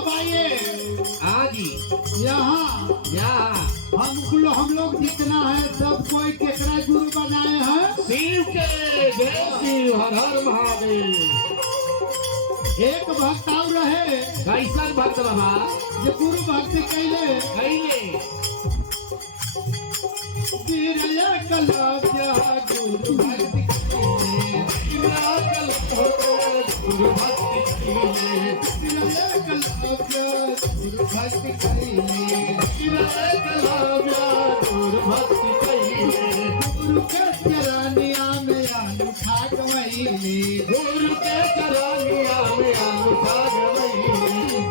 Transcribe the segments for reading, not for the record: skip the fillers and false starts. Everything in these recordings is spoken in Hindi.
अब आइए हाँ जी। यहाँ यहाँ हम लोग जितना है सब कोई केकरा गुरु बनाए हैं। शिव के जय शिव, हर हर महादेव। एक भक्त और रहे कैसन भक्त बाबा जो गुरु भक्ति कैले कैले एकलव्य गुरु भक्ति गुरु भक्ति कीने, एकलव्य गुरु भक्ति कैले एकलव्य गुरु भक्ति कीने। गुरु के चरनिया में अनुठा गवैले गुरु के चरनिया में अनुठा गवैले,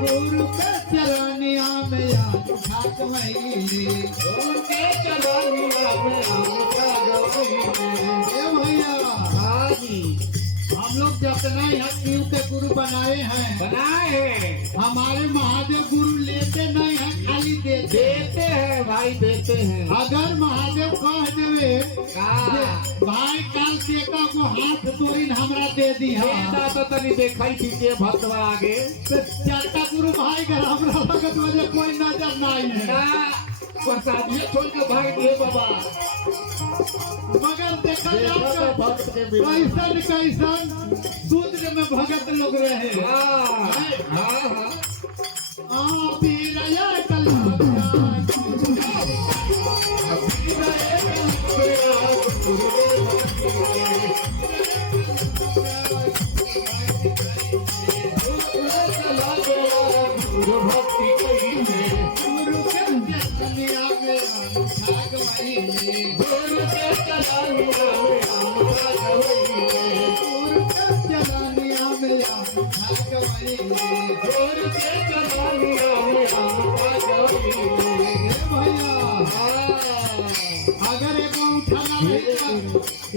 गुरु के चरनिया में अनुठा गवैले। गुरु के चरनिया में अनुठा गवैले। ए भैया हाँ जी। हम लोग जितना यहाँ शिव के गुरु बनाए हैं बनाए हैं, हमारे महादेव गुरु लेते नहीं हैं, खाली देते। देते हैं भाई, देते हैं। अगर महादेव कह देवे का भाई काल से को हाथ तोड़ी हमरा दे दी तो तनी देखा थी के भक्तवा आगे चारटा गुरु भाई का हमरा लगत वजह कोई नजर नहीं है। का प्रसादिए छोड़ के भाग दिए बाबा। मगर देखा जाए भक्त के बिना कैसन कैसन सूत्र में भगत लोग रहे। हाँ हाँ हाँ। पीरया कलव्या गुरु भक्ति कीने, गुरु के चरनिया में अनुठा गवैले गुरु के चरनिया में अनुठा गवैले, गुरु के चरनिया में अनुठा गवैले। गुरु के चरनिया में अनुठा गवैले। ए भैया अगर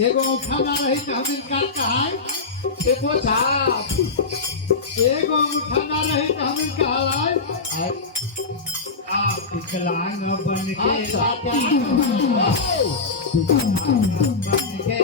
एगो उठाना रही तो हम इनका कहाय देखो साहब, एगो उठाना रही तो हम इनका हलाय आप विकलांग बन के बन के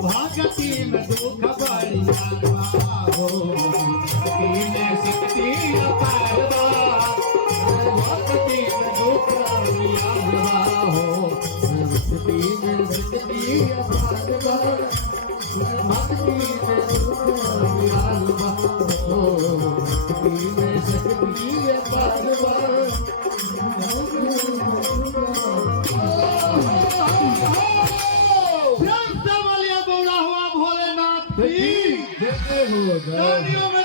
भगती में दुख बड़ी हो में शक्ति अपारवा, भक्ति में दुख अपारवा हो, भक्ति में शक्ति अपारवा, भक्ति में दुख अपारवा हो, भक्ति में शक्ति अपारवा। भोलेनाथ की जय हो।